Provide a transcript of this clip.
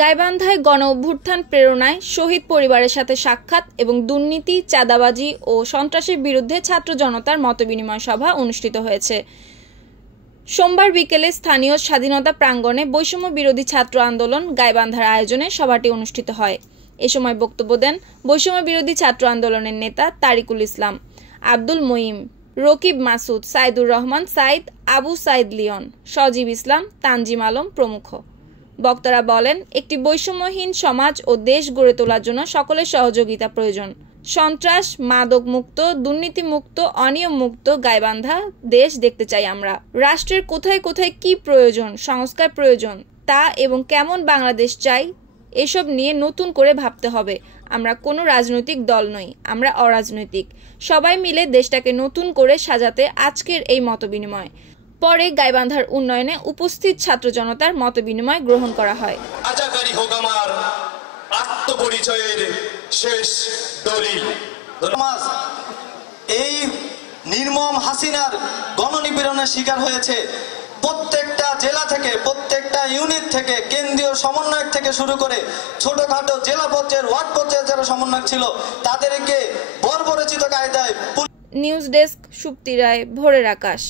গাইবান্ধায় গণ অভ্যুত্থান প্রেরণায় শহীদ পরিবারের সাথে সাক্ষাৎ এবং দুর্নীতি, চাঁদাবাজি ও সন্ত্রাসের বিরুদ্ধে ছাত্র জনতার মতবিনিময় সভা অনুষ্ঠিত হয়েছে। সোমবার বিকেলে স্থানীয় স্বাধীনতা প্রাঙ্গণে বৈষম্য বিরোধী ছাত্র আন্দোলন গাইবান্ধার আয়োজনে সভাটি অনুষ্ঠিত হয়। এ সময় বক্তব্য দেন বৈষম্য বিরোধী ছাত্র আন্দোলনের নেতা তারিকুল ইসলাম, আব্দুল মঈম, রকিব মাসুদ, সাইদুর রহমান সাইদ, আবু সাইদ লিয়ন, সজীব ইসলাম, তানজিম আলম প্রমুখ। বক্তারা বলেন, একটি বৈষম্যহীন সমাজ ও দেশ গড়ে তোলার জন্য সকলের সহযোগিতা প্রয়োজন। সন্ত্রাস, মাদক মুক্ত, দুর্নীতি মুক্ত, অনিয়ম মুক্ত গাইবান্ধা দেশ দেখতে চাই আমরা। রাষ্ট্রের কোথায় কোথায় কি প্রয়োজন, সংস্কার প্রয়োজন তা এবং কেমন বাংলাদেশ চাই, এসব নিয়ে নতুন করে ভাবতে হবে। আমরা কোনো রাজনৈতিক দল নই, আমরা অরাজনৈতিক। সবাই মিলে দেশটাকে নতুন করে সাজাতে আজকের এই মতবিনিময়। পরে গাইবান্ধার উন্নয়নে উপস্থিত ছাত্র জনতার মতবিনিময় গ্রহণ করা হয়। আজাকারী হোক আমার আত্মপরিচয়ের শেষ দলিল। এই নির্মম হাসিনার গণনিপীড়নের শিকার হয়েছে প্রত্যেকটা জেলা থেকে, প্রত্যেকটা ইউনিট থেকে, কেন্দ্রীয় সমন্বয়ক থেকে শুরু করে ছোটখাটো জেলা পর্যায়ের, ওয়ার্ড পর্যায়ের যারা সমন্বয়ক ছিল তাদেরকে বর্বরচিত কায়দায়। নিউজ ডেস্ক, সুপ্তি রায়, ভোরের আকাশ।